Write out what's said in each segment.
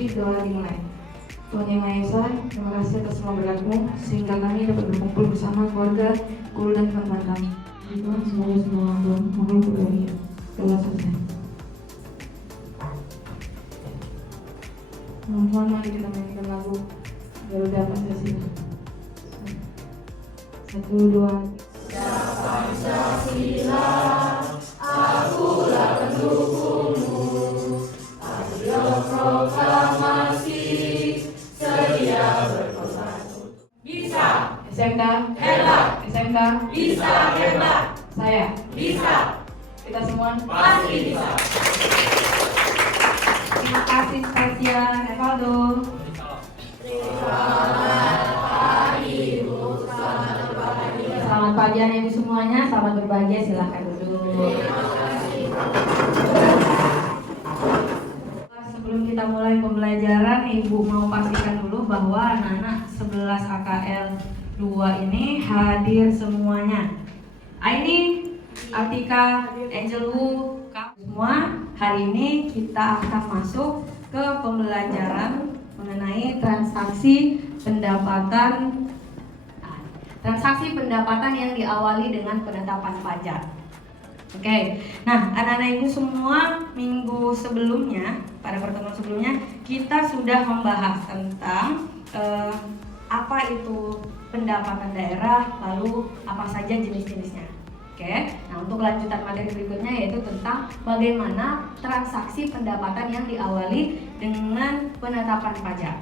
suci, doa dimulai. Tuhan Yang Maha Esa, terima kasih atas semua berkat-Mu sehingga kami dapat berkumpul bersama keluarga, guru dan teman-teman kami. Tuhan, semoga semua Tuhan mohon berbahagia. Doa selesai. Mohon mari kita mainkan lagu Garuda Pancasila. 1, 2. Pancasila, akulah pendukungmu. Patriot proklamasi, sedia berkorban. Bisa, SMK, hebat, SMK, bisa hebat, saya, bisa, kita semua. pasti bisa. Terima kasih spesial Evaldo. Selamat pagi anak ibu semuanya, selamat berbahagia, silahkan duduk. Sebelum kita mulai pembelajaran, ibu mau pastikan dulu bahwa anak-anak 11 AKL 2 ini hadir semuanya. Aini, Artika, Angel Wu, kamu semua, hari ini kita akan masuk ke pembelajaran mengenai transaksi pendapatan yang diawali dengan penetapan pajak. Oke, nah anak-anak ibu semua, minggu sebelumnya, pada pertemuan sebelumnya kita sudah membahas tentang apa itu pendapatan daerah, lalu apa saja jenis-jenisnya. Oke, nah untuk lanjutan materi berikutnya yaitu tentang bagaimana transaksi pendapatan yang diawali dengan penetapan pajak.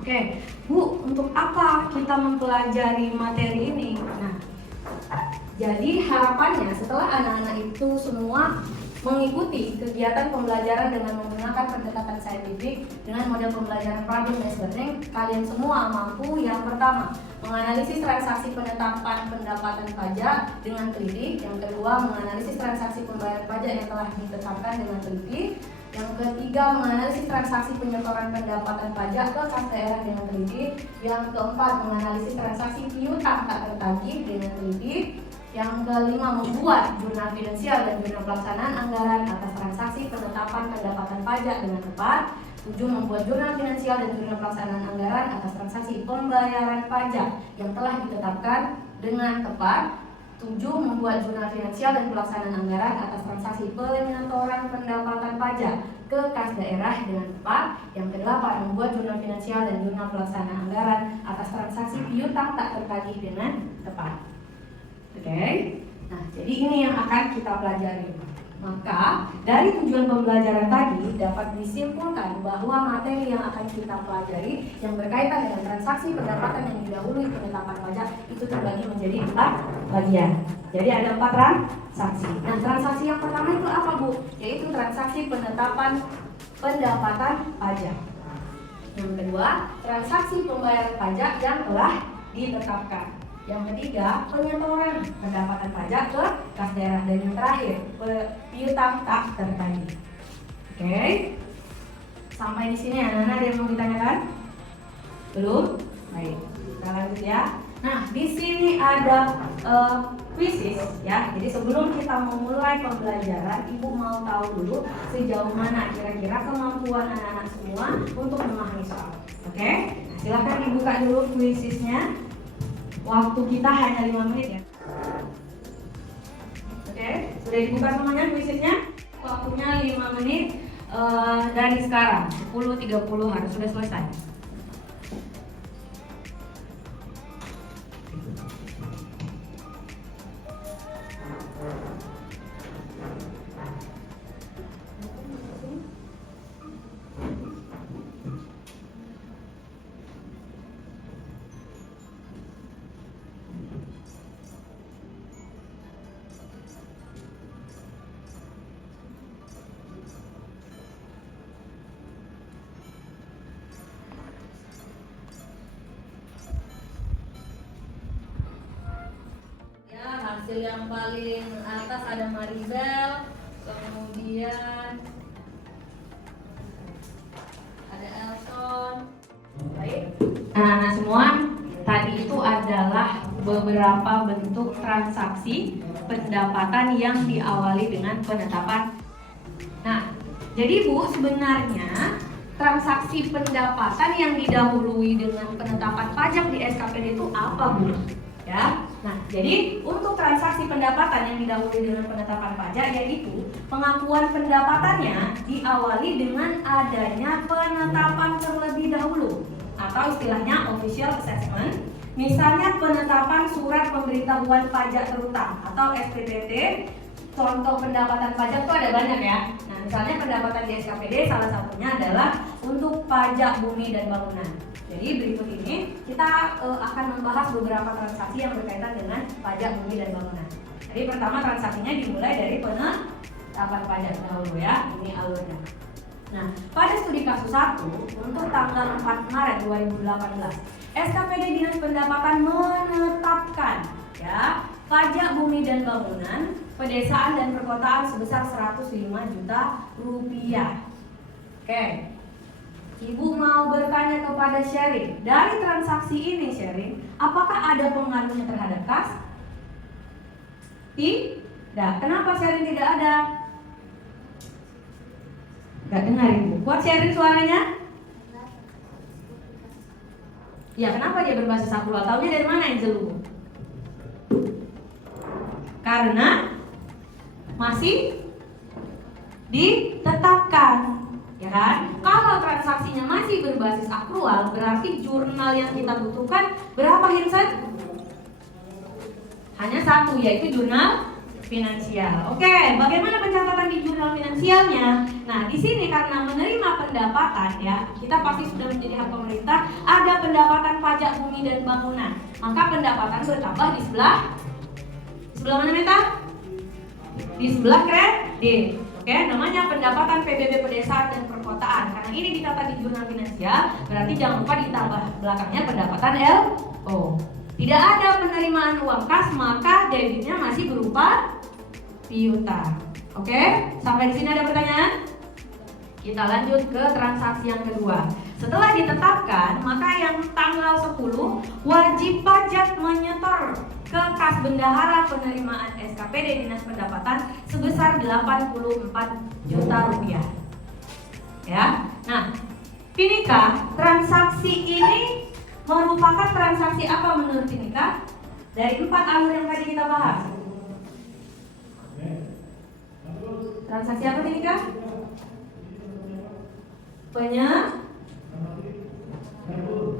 Oke, Bu, untuk apa kita mempelajari materi ini? Nah, jadi harapannya setelah anak-anak itu semua mengikuti kegiatan pembelajaran dengan menggunakan pendekatan saintifik dengan model pembelajaran problem-based learning, kalian semua mampu yang pertama menganalisis transaksi penetapan pendapatan pajak dengan teliti, yang kedua menganalisis transaksi pembayaran pajak yang telah ditetapkan dengan teliti, yang ketiga menganalisis transaksi penyetoran pendapatan pajak ke kas daerah dengan teliti, yang keempat menganalisis transaksi piutang tak tertagih dengan teliti, yang kelima membuat jurnal finansial dan jurnal pelaksanaan anggaran atas transaksi penetapan pendapatan pajak dengan tepat. 7. Membuat jurnal finansial dan jurnal pelaksanaan anggaran atas transaksi pembayaran pajak yang telah ditetapkan dengan tepat. 7. Membuat jurnal finansial dan pelaksanaan anggaran atas transaksi penyetoran pendapatan pajak ke kas daerah dengan tepat. Yang kedelapan, membuat jurnal finansial dan jurnal pelaksanaan anggaran atas transaksi piutang tak tertagih dengan tepat. Oke, nah jadi ini yang akan kita pelajari. Maka dari tujuan pembelajaran tadi dapat disimpulkan bahwa materi yang akan kita pelajari yang berkaitan dengan transaksi pendapatan yang didahului penetapan pajak itu terbagi menjadi 4 bagian. Jadi ada 4 transaksi. Nah, transaksi yang pertama itu apa, Bu? Yaitu transaksi penetapan pendapatan pajak. Yang kedua, transaksi pembayaran pajak yang telah ditetapkan. Yang ketiga, penyetoran pendapatan pajak ke kas daerah. Dan yang terakhir, piutang tak tertagih. Oke, sampai di sini anak-anak ada yang mau ditanyakan? Belum? Baik, kita lanjut ya. Nah, di sini ada quizzes ya. Jadi sebelum kita memulai pembelajaran, ibu mau tahu dulu sejauh mana kira-kira kemampuan anak-anak semua untuk memahami soal. Oke, nah, silakan dibuka dulu quizzesnya. Waktu kita hanya 5 menit ya. Oke, sudah dibuka semuanya quizzesnya? Waktunya 5 menit dari sekarang. 10.30 harus sudah selesai. Hasil yang paling atas ada Maribel, kemudian ada Elson. Baik. Nah semua tadi itu adalah beberapa bentuk transaksi pendapatan yang diawali dengan penetapan. Nah, jadi Bu, sebenarnya transaksi pendapatan yang didahului dengan penetapan pajak di SKPD itu apa, Bu? Ya. Nah, jadi untuk transaksi pendapatan yang didahului dengan penetapan pajak yaitu pengakuan pendapatannya diawali dengan adanya penetapan terlebih dahulu atau istilahnya official assessment. Misalnya penetapan surat pemberitahuan pajak terutang atau SPPT. Contoh pendapatan pajak itu ada banyak ya. Nah, misalnya pendapatan di SKPD salah satunya adalah untuk pajak bumi dan bangunan. Jadi berikut ini kita akan membahas beberapa transaksi yang berkaitan dengan pajak bumi dan bangunan. Jadi pertama transaksinya dimulai dari penetapan pajak dahulu ya. Ini alurnya. Nah, pada studi kasus 1 untuk tanggal 4 Maret 2018, SKPD Dinas Pendapatan menetapkan ya pajak bumi dan bangunan, pedesaan dan perkotaan sebesar 105 juta rupiah. Oke. Ibu mau bertanya kepada Sherin, dari transaksi ini Sherin, apakah ada pengaruhnya terhadap kas? Tidak. Kenapa Sherin tidak ada? Gak dengar Ibu. Kuat Sherin suaranya? Ya, kenapa dia berbasis akrual? Taunya dari mana Angel? Karena masih ditetapkan, ya kan? Kalau transaksinya masih berbasis akrual, berarti jurnal yang kita butuhkan berapa Hinsen? Hanya satu, yaitu jurnal finansial. Oke, bagaimana pencatatan di jurnal finansialnya? Nah, di sini karena menerima pendapatan ya, kita pasti sudah menjadi hak pemerintah, ada pendapatan pajak bumi dan bangunan. Maka pendapatan bertambah di sebelah mana Meta? Di sebelah kredit. Oke, namanya pendapatan PBB pedesaan dan perkotaan. Karena ini dicatat di jurnal finansial, berarti jangan lupa ditambah belakangnya pendapatan LO. Tidak ada penerimaan uang kas, maka debitnya masih berupa piutang. Oke, sampai di sini ada pertanyaan? Kita lanjut ke transaksi yang kedua. Setelah ditetapkan, maka yang tanggal 10 wajib pajak menyetor ke kas bendahara penerimaan SKPD Dinas Pendapatan sebesar 84 juta rupiah. Ya. Nah, Tinika, transaksi ini merupakan transaksi apa menurut Tinika? Dari 4 alur yang tadi kita bahas. Transaksi apa Tinika?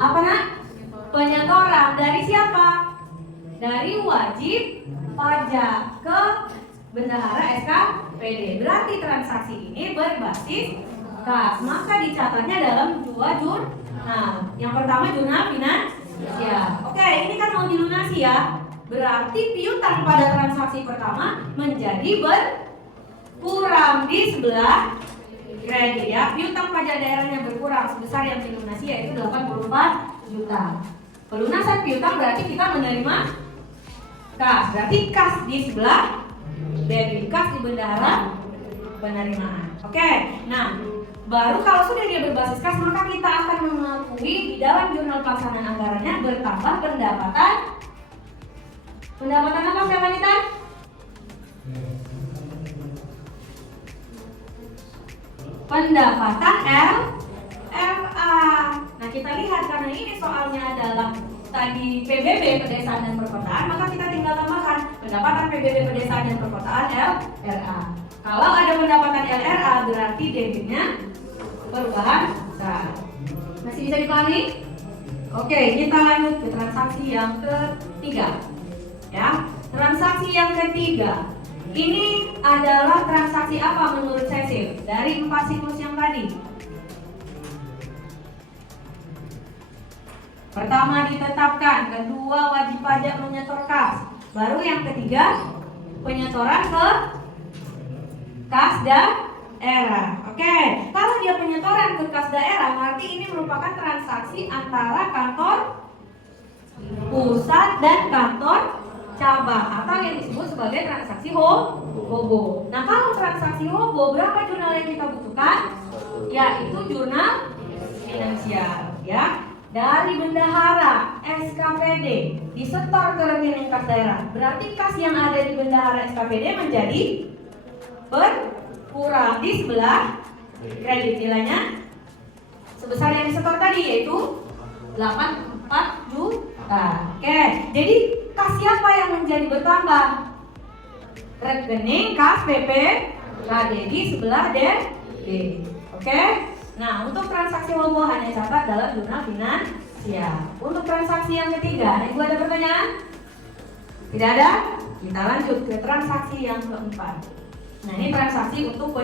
Apa nak? Penyetoran dari siapa? Dari wajib pajak ke bendahara SKPD. Berarti transaksi ini berbasis kas. Maka dicatatnya dalam 2 jurnal. Yang pertama jurnal finansial. Oke, ini kan mau dilunasi ya. Berarti piutang pada transaksi pertama menjadi berkurang di sebelah kredit ya. Piutang pajak daerahnya berkurang sebesar yang dilunasi yaitu 84 juta. Pelunasan piutang berarti kita menerima kas. Berarti kas di sebelah debit, kas di bendahara penerimaan. Oke. Nah, baru kalau sudah dia berbasis kas, maka kita akan mengakui di dalam jurnal pelaksanaan anggarannya bertambah pendapatan. Pendapatan apa Mbak Wanita? Pendapatan LFA. Nah, kita lihat karena ini soalnya adalah tadi PBB pedesaan dan perkotaan, maka kita tinggal tambahkan pendapatan PBB pedesaan dan perkotaan LRA. Kalau ada pendapatan LRA berarti debitnya perubahan besar. Masih bisa dipahami? Oke, kita lanjut ke transaksi yang ketiga. Ya, transaksi yang ketiga. Ini adalah transaksi apa menurut Cecil dari 4 siklus yang tadi? Pertama ditetapkan, kedua wajib pajak menyetor kas, baru yang ketiga penyetoran ke kas daerah. Oke, kalau dia penyetoran ke kas daerah, berarti ini merupakan transaksi antara kantor pusat dan kantor cabang atau yang disebut sebagai transaksi hobo. Nah, kalau transaksi hobo, berapa jurnal yang kita butuhkan? Yaitu jurnal finansial, ya. Dari bendahara SKPD disetor ke rekening kas daerah. Berarti kas yang ada di bendahara SKPD menjadi berkurang di sebelah kredit, nilainya tadi, yaitu 84 juta. Oke, jadi kas siapa yang menjadi bertambah? Rekening kas PPKDB sebelah DB. Oke. Nah, untuk transaksi Volvo hanya catat dalam jurnal finansial. Untuk transaksi yang ketiga, Ibu ada pertanyaan? Tidak ada? Kita lanjut ke transaksi yang keempat. Nah, ini transaksi untuk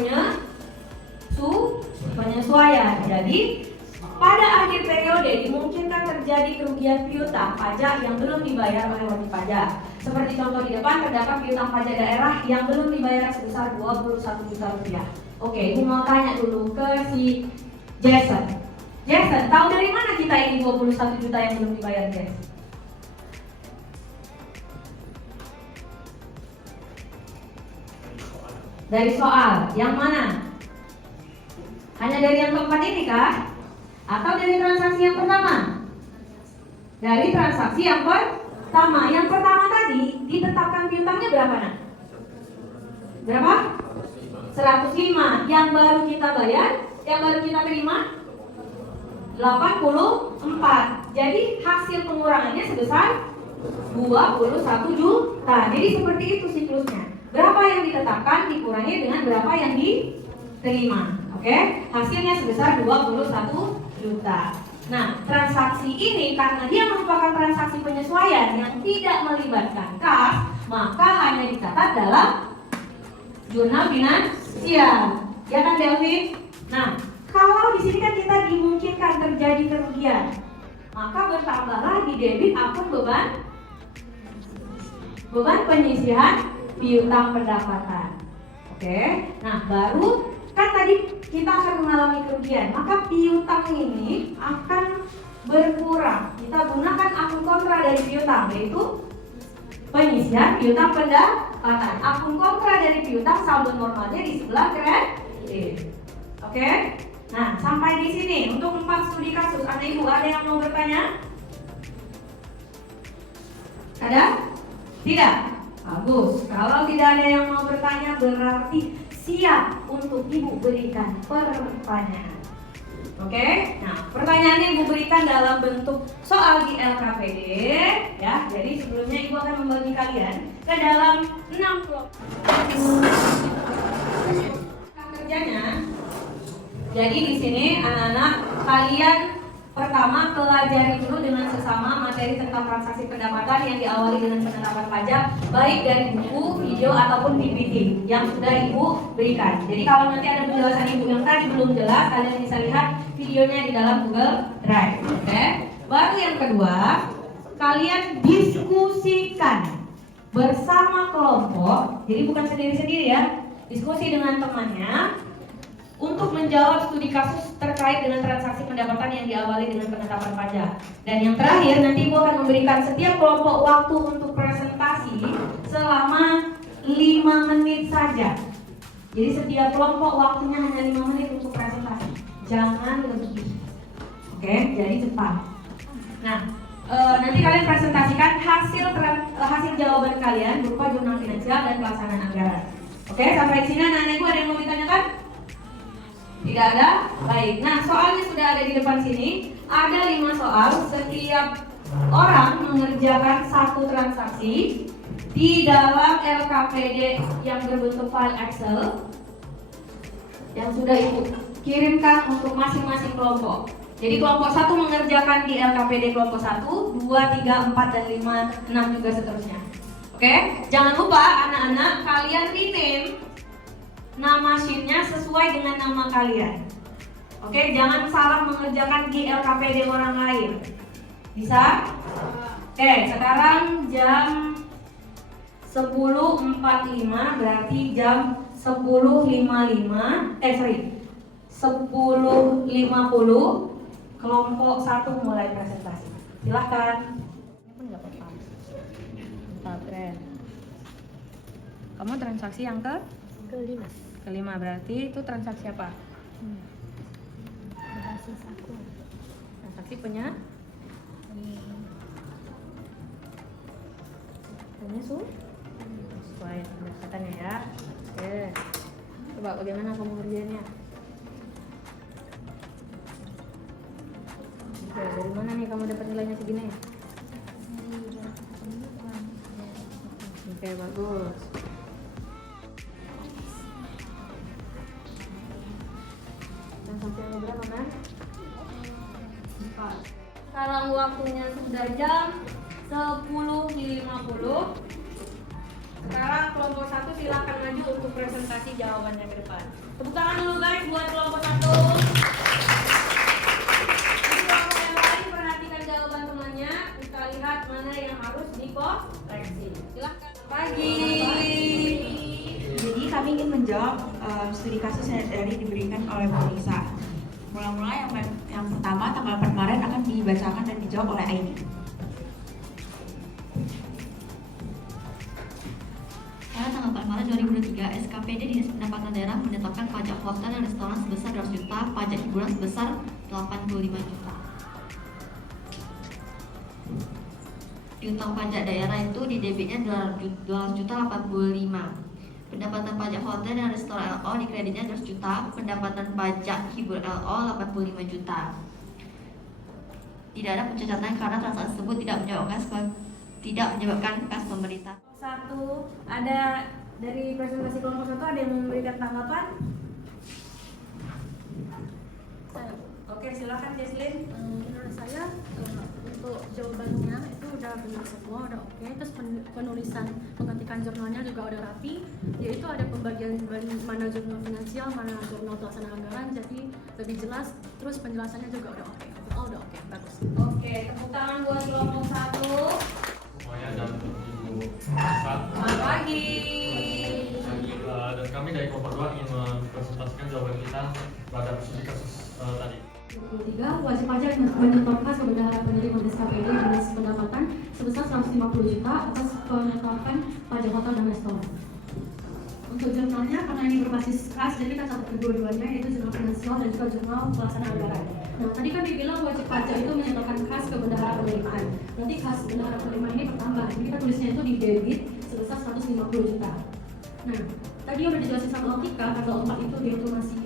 penyesuaian. Jadi, pada akhir periode dimungkinkan terjadi kerugian piutang pajak yang belum dibayar oleh wajib pajak. Seperti contoh di depan, terdapat piutang pajak daerah yang belum dibayar sebesar 21 juta rupiah. Oke, Ibu mau tanya dulu ke si Jason. Jason, tahu dari mana kita ini 21 juta yang belum dibayar, Jason? Dari soal, yang mana? Hanya dari yang keempat ini kah? Atau dari transaksi yang pertama? Dari transaksi yang pertama. Yang pertama tadi ditetapkan piutangnya berapa nak? Berapa? 105. Yang baru kita bayar, yang baru kita terima 84. Jadi hasil pengurangannya sebesar 21 juta. Jadi seperti itu siklusnya. Berapa yang ditetapkan dikurangi dengan berapa yang diterima. Oke, hasilnya sebesar 21 juta. Nah, transaksi ini karena dia merupakan transaksi penyesuaian yang tidak melibatkan kas, maka hanya dicatat dalam jurnal finansial. Ya kan, Delvin? Nah, kalau di sini kan kita dimungkinkan terjadi kerugian, maka bertambahlah di debit akun beban penyisihan piutang pendapatan. Oke, nah baru kan tadi kita akan mengalami kerugian, maka piutang ini akan berkurang. Kita gunakan akun kontra dari piutang, yaitu penyisihan piutang pendapatan. Akun kontra dari piutang saldo normalnya di sebelah kredit. Oke, nah sampai di sini untuk 4 studi kasus. Ada Ibu, ada yang mau bertanya? Ada? Tidak? Bagus. Kalau tidak ada yang mau bertanya, berarti siap untuk Ibu berikan pertanyaan. Oke? Nah, pertanyaannya Ibu berikan dalam bentuk soal di LKPD, ya. Jadi sebelumnya Ibu akan membagi kalian ke dalam 6 kelompok. Kerjanya. Jadi di sini anak-anak kalian pertama pelajari dulu dengan sesama materi tentang transaksi pendapatan yang diawali dengan penetapan pajak, baik dari buku, video ataupun PPT yang sudah Ibu berikan. Jadi kalau nanti ada penjelasan Ibu yang tadi belum jelas, kalian bisa lihat videonya di dalam Google Drive. Oke? Baru yang kedua, kalian diskusikan bersama kelompok. Jadi bukan sendiri-sendiri ya. Diskusi dengan temannya untuk menjawab studi kasus terkait dengan transaksi pendapatan yang diawali dengan penetapan pajak. Dan yang terakhir, nanti Ibu akan memberikan setiap kelompok waktu untuk presentasi selama 5 menit saja. Jadi setiap kelompok waktunya hanya 5 menit untuk presentasi, jangan lebih. Oke, jadi cepat. Nah, nanti kalian presentasikan hasil jawaban kalian berupa jurnal finansial dan pelaksanaan anggaran. Oke, sampai di sini anak-anak Ibu ada yang mau ditanyakan? Tidak ada? Baik. Nah, soalnya sudah ada di depan sini. Ada 5 soal. Setiap orang mengerjakan 1 transaksi di dalam LKPD yang berbentuk file Excel yang sudah Ibu kirimkan untuk masing-masing kelompok. Jadi kelompok 1 mengerjakan di LKPD kelompok 1, 2, 3, 4, dan 5, 6 juga seterusnya. Oke? Jangan lupa anak-anak kalian rename nama sheetnya sesuai dengan nama kalian. Oke, jangan salah mengerjakan di LKPD orang lain. Bisa? Oke, sekarang jam 10.45 berarti jam 10.50 kelompok 1 mulai presentasi. Silahkan. Ini pun nggak apa-apa. Mantap, keren. Kamu transaksi yang kelima berarti itu transaksi apa? Transaksi penyesuaian pendekatannya ya. Oke. Coba bagaimana kamu ngerjainnya? Oke, dari mana nih kamu dapat nilainya segini? Oke, bagus. Dan sampai yang berapa kan? 4. Sekarang waktunya sudah jam 10.50. Sekarang kelompok 1 silakan maju untuk presentasi jawabannya ke depan. Tepuk tangan dulu guys buat kelompok 1. Kelompok yang lain perhatikan jawaban temannya. Kita lihat mana yang harus dikoreksi. Silakan. Pagi. Jadi kami ingin menjawab studi kasus yang dari diberikan oleh Bu Nisa. Mula-mula yang pertama tanggal 8 Maret akan dibacakan dan dijawab oleh Aini. Pada tanggal 4 Maret 2023, SKPD Dinas Pendapatan Daerah menetapkan pajak hotel dan restoran sebesar 200 juta, pajak hiburan sebesar 85 juta. Di utang pajak daerah itu di debitnya 200 juta 85. Pendapatan pajak hotel dan restoran LO di kreditnya 200 juta, pendapatan pajak hibur LO 85 juta. Tidak ada pencatatan karena transaksi tersebut tidak menyebabkan kas pemerintah. 1 ada dari presentasi kelompok 1 ada yang memberikan tanggapan? Oke, silakan Jesslyn. Menurut saya untuk jawabannya itu udah benar semua, udah oke. Terus penulisan menggantikan jurnalnya juga udah rapi, yaitu ada pembagian mana jurnal finansial, mana jurnal pelaksana anggaran, jadi lebih jelas. Terus penjelasannya juga udah oke. Oh, udah oke, bagus. Oke, tepuk tangan buat kelompok 1. Semuanya dan Ibu Sat. Selamat pagi. Dan kami dari kelompok 2 ingin mempresentasikan jawaban kita terhadap studi kasus tadi. 23, wajib pajak menetapkan kebenaran penerimaan SKPD Dinas Pendapatan sebesar 150 juta atas penetapan pajak hotel dan restoran. Untuk jurnalnya, karena ini berbasis kas, jadi kita catat kedua-duanya, yaitu jurnal finansial dan juga jurnal pelaksana anggaran. Nah, tadi kan dibilang wajib pajak itu menyatakan kas kebenaran penerimaan. Nanti kas kebenaran penerimaan ini bertambah, jadi kita tulisnya itu di debit sebesar 150 juta. Nah, tadi udah dijelasin sama Altika, tanggal 4 itu dia itu masih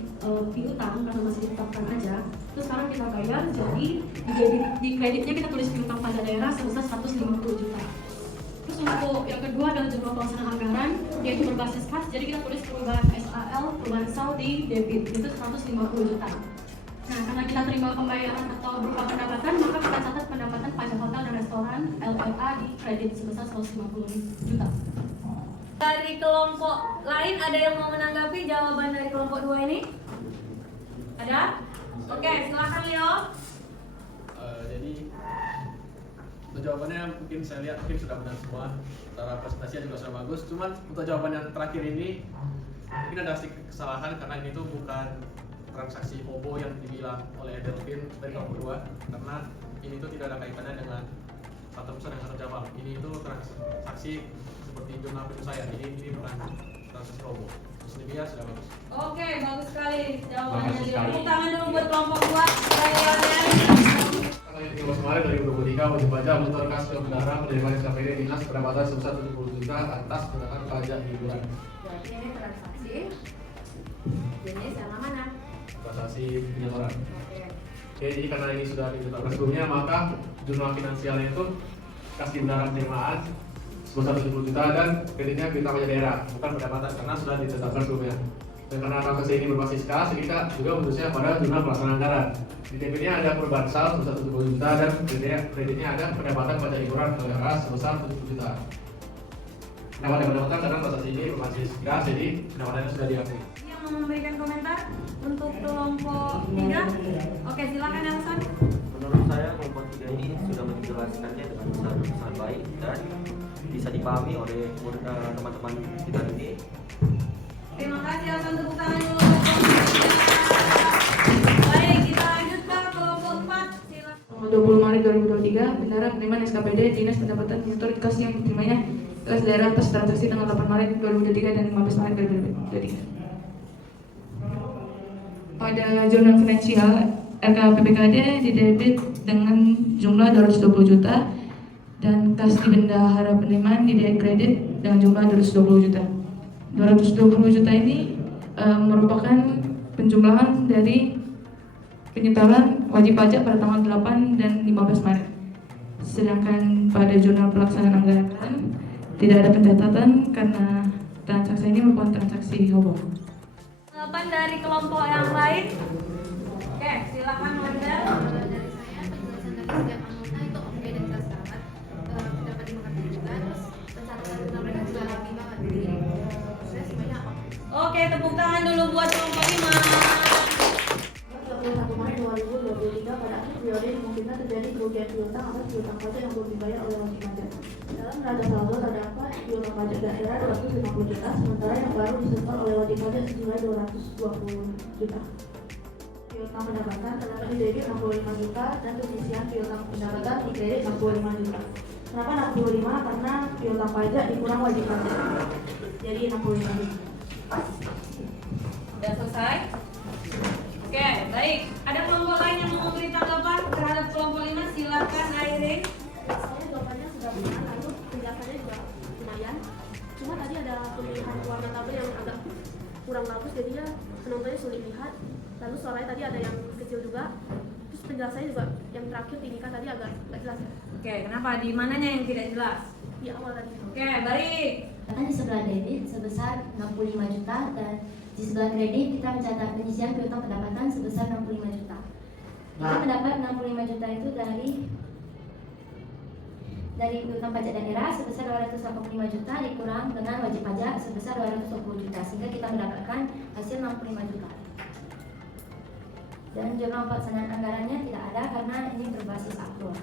piutang karena masih ditetapkan aja. Terus sekarang kita bayar, jadi di kreditnya kita tulis piutang pajak daerah sebesar 150 juta. Terus untuk yang kedua adalah jurnal pelaksana anggaran, yaitu berbasis kas, jadi kita tulis perubahan SAL, perubahan sal di debit, itu 150 juta. Nah, karena kita terima pembayaran atau berupa pendapatan, maka kita catat pendapatan pajak hotel dan restoran LLA di kredit sebesar 150 juta. Dari kelompok lain ada yang mau menanggapi jawaban dari kelompok 2 ini? Ada? Oke, silakan Leo. Jadi untuk jawabannya mungkin saya lihat mungkin sudah benar semua, secara presentasinya juga sudah bagus. Cuman untuk jawaban yang terakhir ini mungkin ada sedikit kesalahan karena ini tuh bukan transaksi OBO yang dibilang oleh Delvin dari kelompok 2, karena ini tuh tidak ada kaitannya dengan satu perusahaan yang satu cabang. Ini itu transaksi seperti jurnal penyelesaian. Ini bukan transaksi OBO. Lebihnya sudah bagus. Oke, bagus sekali jawabannya. Bagus sekali. Tepuk tangan dulu buat kelompok 2. Tanggal 15 Maret 2023 wajib pajak mentor kas kebenaran penerimaan SKPD Dinas Pendapatan sebesar 70 juta atas penerimaan pajak hiburan. Berarti ini transaksi jenis yang mana? Transaksi penyaluran. Oke. Oke, jadi karena ini sudah ditetapkan sebelumnya, maka jurnal finansialnya itu kas kebenaran penerimaan sebesar 70 juta dan kreditnya piutang pajak daerah, bukan pendapatan karena sudah ditetapkan sebelumnya. Dan karena transaksi ini berbasis kas, kita juga menulisnya pada jurnal pelaksana anggaran. Di debitnya ada perubahan sal sebesar 70 juta dan kreditnya ada pendapatan pajak hiburan LLA sebesar 70 juta. Pendapatan karena transaksi ini berbasis kas, jadi pendapatannya sudah diakui. Yang mau memberikan komentar untuk kelompok 3? Oke, silakan Nelson. Menurut saya kelompok 3 ini sudah menjelaskannya dengan sangat baik dan bisa dipahami oleh teman-teman kita ini. Terima kasih atas tepuk tangan dulu untuk kelompok 3. Baik, kita lanjut ke kelompok 4. Silakan. 20 Maret 2023, pendarah penerimaan SKPD Dinas Pendapatan menyetor kas yang diterimanya kas daerah atas transaksi tanggal 8 Maret 2023 dan 15 Maret 2023. Pada jurnal finansial RKPBKD didebit dengan jumlah 220 juta dan kas di bendahara penerimaan di kredit dengan jumlah 220 juta. 220 juta ini merupakan penjumlahan dari penyetoran wajib pajak pada tanggal 8 dan 15 Maret. Sedangkan pada jurnal pelaksanaan anggaran tidak ada pencatatan karena transaksi ini merupakan transaksi hobong. Tanggapan dari kelompok yang lain? Oke, silakan Wanda. Dari saya, penjelasan dari setiap anggota itu oke dan jelas banget, dapat dimengerti juga, terus pencatatan jurnal mereka juga rapi banget. Jadi saya semuanya oke. Oke, tepuk tangan dulu buat kelompok 5. 21 Maret 2023 pada akhir periode dimungkinkan terjadi kerugian piutang atas piutang pajak yang belum dibayar oleh wajib pajak. Dalam neraca saldo terdapat piutang pajak daerah 250 juta, sementara yang baru disetor oleh wajib pajak senilai 220 juta. Piutang pendapatan terdapat di debit 65 juta dan penyisian piutang pendapatan di kredit 65 juta. Kenapa 65? Karena piutang pajak dikurang wajib pajak. Jadi 65 juta. Sudah selesai? Oke, baik. Ada kelompok lain yang mau memberi tanggapan terhadap kelompok 5? Silakan Airin. Saya jawabannya sudah benar, lalu penjelasannya juga lumayan. Cuma tadi ada pemilihan warna tabel yang agak kurang bagus, jadinya penontonnya sulit lihat. Lalu suaranya tadi ada yang kecil juga. Terus penjelasannya juga yang terakhir timika tadi agak nggak jelas ya. Oke, kenapa? Di mananya yang tidak jelas? Di awal tadi. Oke, baik. Kan di sebelah debit sebesar 65 juta dan di sebelah kredit kita mencatat penyisian piutang pendapatan sebesar 65 juta. Kita mendapat 65 juta itu dari piutang pajak daerah sebesar 285 juta dikurang dengan wajib pajak sebesar 220 juta sehingga kita mendapatkan hasil 65 juta. Dan jurnal pelaksanaan anggarannya tidak ada karena ini berbasis aktual.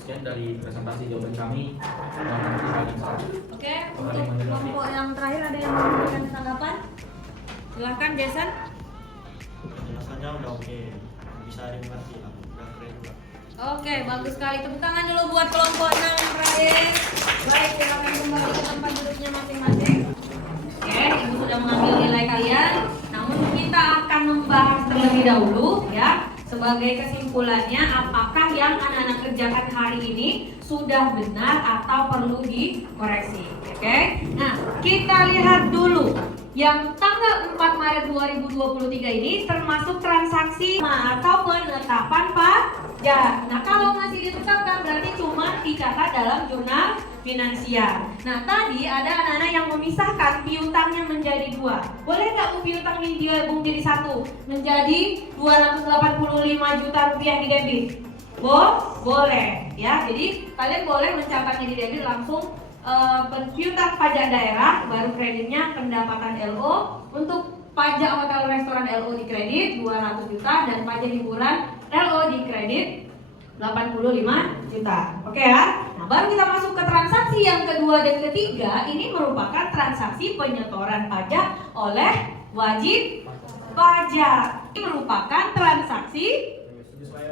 Sekian dari presentasi jawaban kami. Oke, untuk kelompok yang terakhir ada yang mau memberikan tanggapan? Silahkan Jason. Penjelasannya udah oke, bisa dimengerti lah, udah keren juga. Oke, bagus sekali. Tepuk tangan dulu buat kelompok 6 yang terakhir. Baik, silakan kembali ke tempat duduknya masing-masing. Oke, Ibu sudah mengambil nilai kalian. Namun kita akan membahas terlebih dahulu ya. Sebagai kesimpulannya, apakah yang anak-anak kerjakan hari ini sudah benar atau perlu dikoreksi? Oke. Nah, kita lihat dulu. Yang tanggal 4 Maret 2023 ini termasuk transaksi atau penetapan pajak. Nah, kalau masih ditetapkan berarti cuma dicatat dalam jurnal finansial. Nah, tadi ada anak-anak yang memisahkan piutangnya menjadi dua. Boleh nggak Bu piutang ini digabung jadi satu? Menjadi 285 juta rupiah di debit? Boleh ya. Jadi kalian boleh mencatatnya di debit langsung. Piutang pajak daerah baru kreditnya pendapatan LO, untuk pajak hotel restoran LO di kredit 200 juta dan pajak hiburan LO di kredit 85 juta. Oke ya. Nah, baru kita masuk ke transaksi yang kedua dan ketiga. Ini merupakan transaksi penyetoran pajak oleh wajib pajak. Ini merupakan transaksi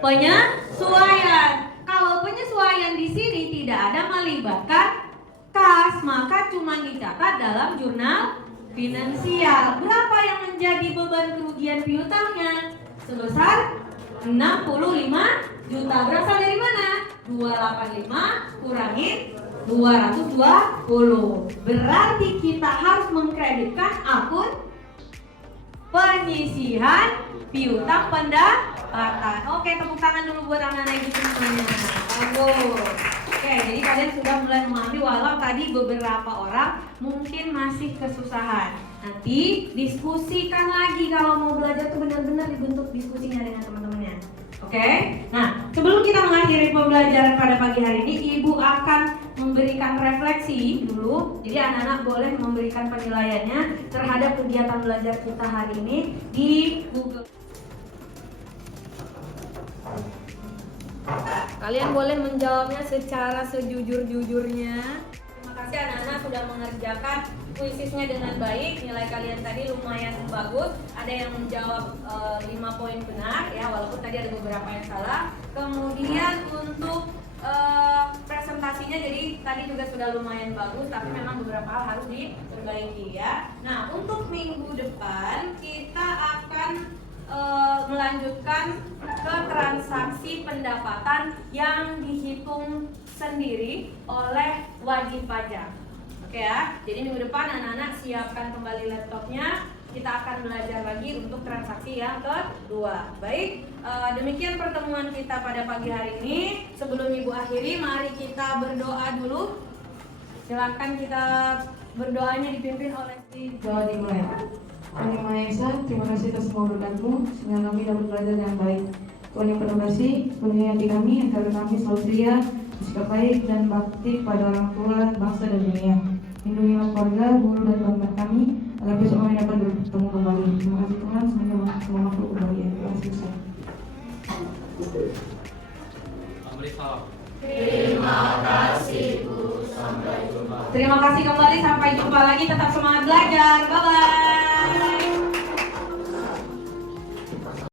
penyesuaian. Kalau penyesuaian di sini tidak ada melibatkan kas, maka cuma dicatat dalam jurnal finansial. Berapa yang menjadi beban kerugian piutangnya? Sebesar 65 juta. Berasal dari mana? 285 kurangin 220. Berarti kita harus mengkreditkan akun penyisihan piutang pendapatan. Oke, tepuk tangan dulu buat anak-anak ibu semuanya. Bagus. Oke, jadi kalian sudah mulai memahami, walau tadi beberapa orang mungkin masih kesusahan. Nanti diskusikan lagi kalau mau belajar tuh benar-benar dibentuk diskusinya dengan teman-temannya. Oke? Nah, sebelum kita mengakhiri pembelajaran pada pagi hari ini, Ibu akan memberikan refleksi dulu. Jadi anak-anak boleh memberikan penilaiannya terhadap kegiatan belajar kita hari ini di Google. Kalian boleh menjawabnya secara sejujur-jujurnya. Terima kasih anak-anak sudah mengerjakan kuisisnya dengan baik. Nilai kalian tadi lumayan bagus. Ada yang menjawab 5 poin benar ya, walaupun tadi ada beberapa yang salah. Kemudian untuk presentasinya, jadi tadi juga sudah lumayan bagus, tapi memang beberapa hal harus diperbaiki ya. Nah, untuk minggu depan kita akan melanjutkan ke transaksi pendapatan yang dihitung sendiri oleh wajib pajak. Oke ya, jadi minggu depan anak-anak siapkan kembali laptopnya, kita akan belajar lagi untuk transaksi yang kedua. Baik, demikian pertemuan kita pada pagi hari ini. Sebelum Ibu akhiri, mari kita berdoa dulu. Silakan kita berdoanya dipimpin oleh Doa dimulai. Tuhan yang Maha Esa, terima kasih atas semua berkat-Mu sehingga kami dapat belajar dengan baik. Tuhan yang penuh kasih, penuhi hati kami agar kami selalu setia, bersikap baik dan bakti kepada orang tua, bangsa dan dunia. Lindungilah keluarga, guru dan teman kami agar besok kami dapat bertemu kembali. Terima kasih Tuhan, semoga semua makhluk berbahagia. Terima kasih Tuhan. Amri salam. Terima kasih Bu, sampai jumpa. Terima kasih kembali, sampai jumpa lagi, tetap semangat belajar. Bye bye.